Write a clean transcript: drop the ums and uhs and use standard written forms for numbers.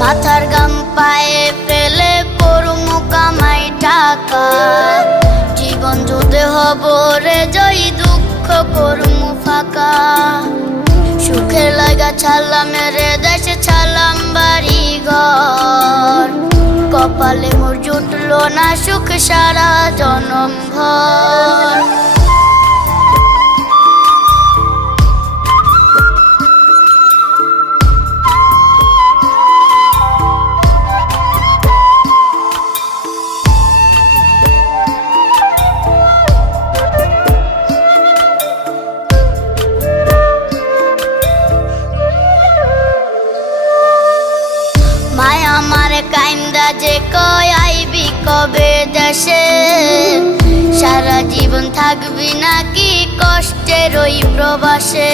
মাথার গাম পায়ে ফেলে করমু কামাই টাকা, জীবন যুদ্ধে হব রে জয়ী, দুঃখ করমু ফাঁকা। সুখের লাগা ছাড়লাম রে দেশে, ছাড়লাম বাড়ি ঘর, কপালে মোর জুটলো না সুখ সারা জনম ভর। মায় আমার কাইন্দা যে কয় আইবি কবে দেশে, সারা জীবন থাকবি নাকি কষ্টের ওই প্রবাসে।